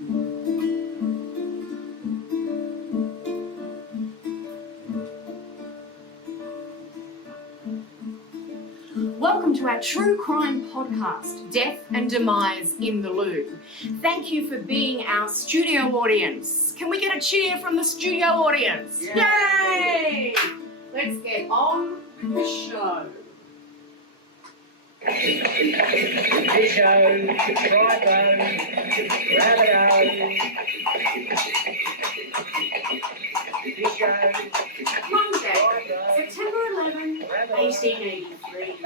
Welcome to our true crime podcast, Death and Demise in the Loo. Thank you for being our studio audience. Can we get a cheer from the studio audience? Yay! Let's get on with the show. Disco, Trico, Rabbito. Disco, Monday, September 11, 1883.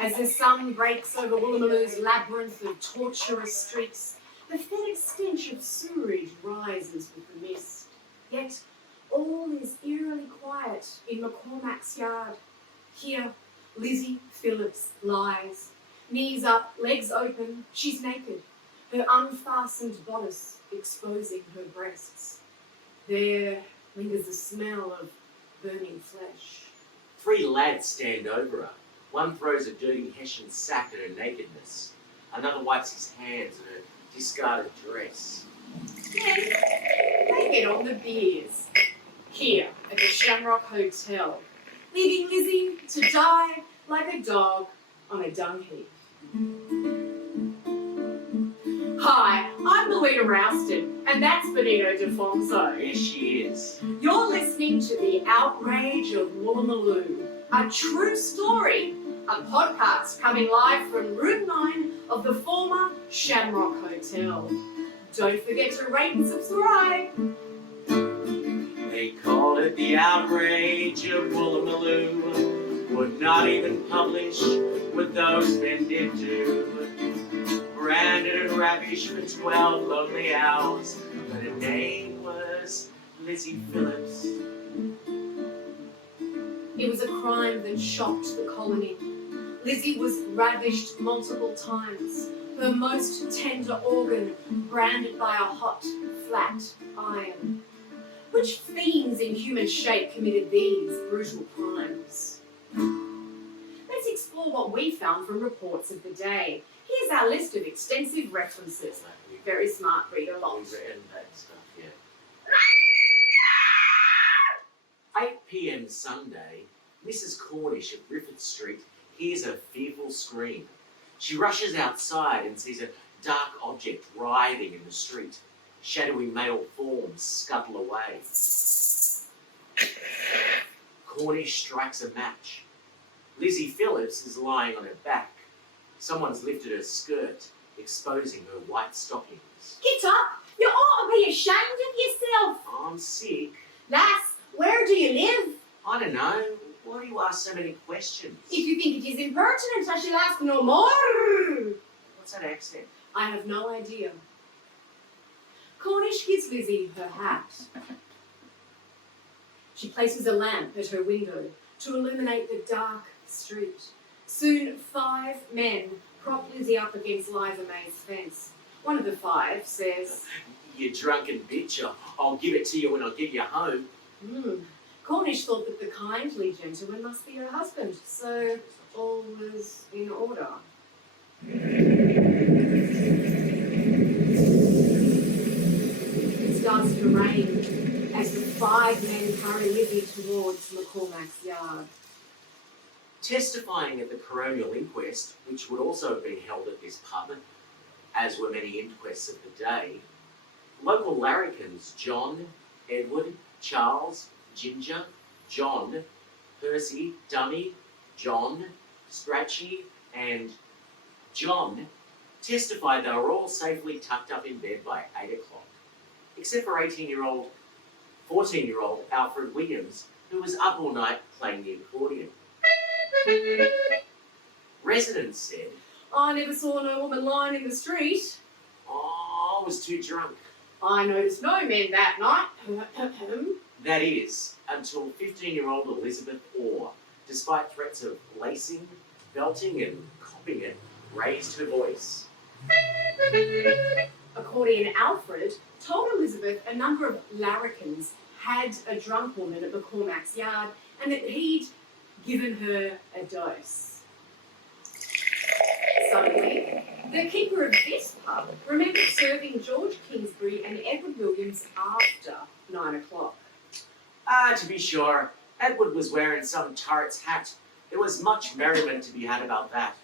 As the sun breaks over Woolloomooloo's labyrinth of tortuous streets, the fetid stench of sewerage rises with the mist. Yet all is eerily quiet in McCormack's yard. Here, Lizzie Phillips lies, knees up, legs open, she's naked, her unfastened bodice exposing her breasts. There lingers the smell of burning flesh. 3 lads stand over her. One throws a dirty Hessian sack at her nakedness. Another wipes his hands at her discarded dress. Then they get on the beers, here at the Shamrock Hotel, leaving Lizzie to die like a dog on a dung heap. Hi, I'm Melita Rowston, and that's Benito and Fonzo. Yes, she is. You're listening to the Outrage of Wolloomoolloo, a true story, a podcast coming live from room 9 of the former Shamrock Hotel. Don't forget to rate and subscribe. They call it the Outrage of Wolloomoolloo. Would not even publish what those men did do. Branded and ravished for 12 lonely hours, but her name was Lizzie Phillips. It was a crime that shocked the colony. Lizzie was ravished multiple times, her most tender organ branded by a hot, flat iron. Which fiends in human shape committed these brutal crimes? Let's explore what we found from reports of the day. Here's our list of extensive references. Very smart, read along. We've written that stuff, yeah. 8 p.m. Sunday, Mrs. Cornish at Griffith Street hears a fearful scream. She rushes outside and sees a dark object writhing in the street. Shadowy male forms scuttle away. Cornish strikes a match. Lizzie Phillips is lying on her back. Someone's lifted her skirt, exposing her white stockings. Get up! You ought to be ashamed of yourself! I'm sick. Lass, where do you live? I don't know. Why do you ask so many questions? If you think it is impertinent, I shall ask no more. What's that accent? I have no idea. Cornish gives Lizzie her hat. She places a lamp at her window to illuminate the dark street. Soon 5 men prop Lizzie up against Liza May's fence. One of the 5 says, You drunken bitch, I'll give it to you when I get you home. Cornish thought that the kindly gentleman must be her husband, so all was in order. It starts to rain as the 5 men carry Lizzie towards McCormack's yard. Testifying at the coronial inquest, which would also have been held at this pub, as were many inquests of the day, local larrikins John, Edward, Charles, Ginger, John, Percy, Dummy, John, Scratchy, and John testified they were all safely tucked up in bed by 8 o'clock, except for 14-year-old Alfred Williams, who was up all night playing the accordion. Residents said, I never saw no woman lying in the street. I was too drunk. I noticed no men that night. That is, until 15-year-old Elizabeth Orr, despite threats of lacing, belting and copping it, raised her voice. Accordion Alfred told Elizabeth a number of larrikins had a drunk woman at McCormack's yard and that he'd given her a dose. Suddenly, the keeper of this pub remembered serving George King's Gregory and Edward Williams after 9 o'clock. To be sure, Edward was wearing some turret's hat. There was much merriment to be had about that.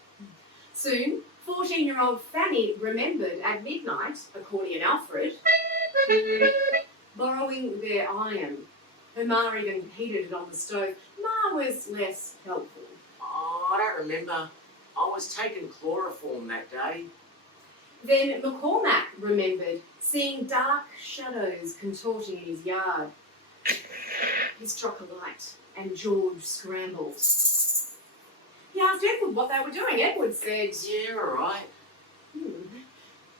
Soon, 14-year-old Fanny remembered at midnight, accordion Alfred, borrowing their iron. Her ma even heated it on the stove. Ma was less helpful. Oh, I don't remember. I was taking chloroform that day. Then McCormack remembered seeing dark shadows contorting in his yard. He struck a light and George scrambled. He asked Edward what they were doing. Edward said, Yeah, all right.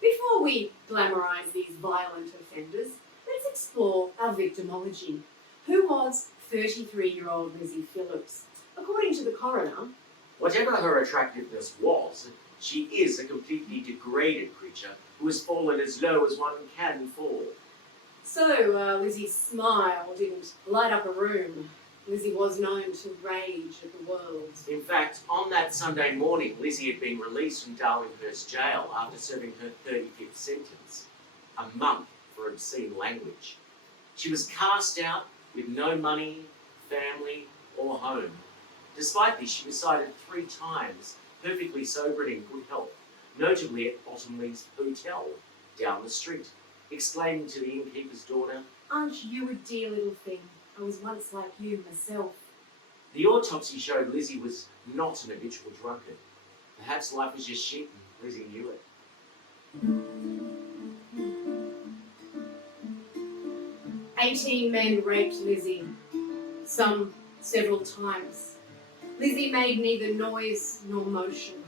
Before we glamorise these violent offenders, let's explore our victimology. Who was 33-year-old Lizzie Phillips? According to the coroner, Whatever her attractiveness was, she is a completely degraded creature who has fallen as low as one can fall. so Lizzie's smile didn't light up a room. Lizzie was known to rage at the world. In fact, on that Sunday morning, Lizzie had been released from Darlinghurst jail after serving her 35th sentence, a month for obscene language. She was cast out with no money, family, or home. Despite this, she was cited 3 times, perfectly sober and in good health, notably at Bottomley's Hotel down the street, exclaiming to the innkeeper's daughter, Aren't you a dear little thing? I was once like you myself. The autopsy showed Lizzie was not an habitual drunkard. Perhaps life was just shit and Lizzie knew it. 18 men raped Lizzie, some several times. Lizzie made neither noise nor motion.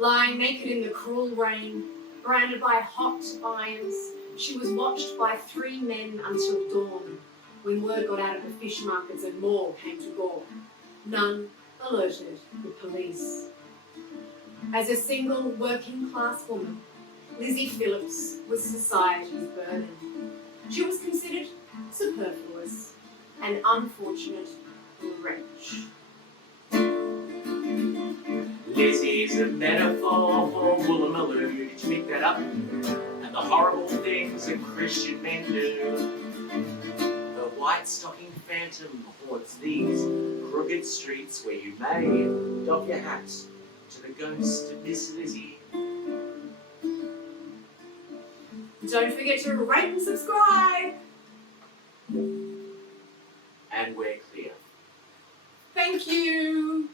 Lying naked in the cruel rain, branded by hot irons, she was watched by 3 men until dawn, when word got out of the fish markets and more came to gore. None alerted the police. As a single working-class woman, Lizzie Phillips was society's burden. She was considered superfluous, an unfortunate wretch. Lizzie's a metaphor for Woolloomooloo. Did you pick that up? And the horrible things that Christian men do. The white stocking phantom haunts these crooked streets where you may doff your hat to the ghost of Miss Lizzie. Don't forget to rate and subscribe. And we're clear. Thank you.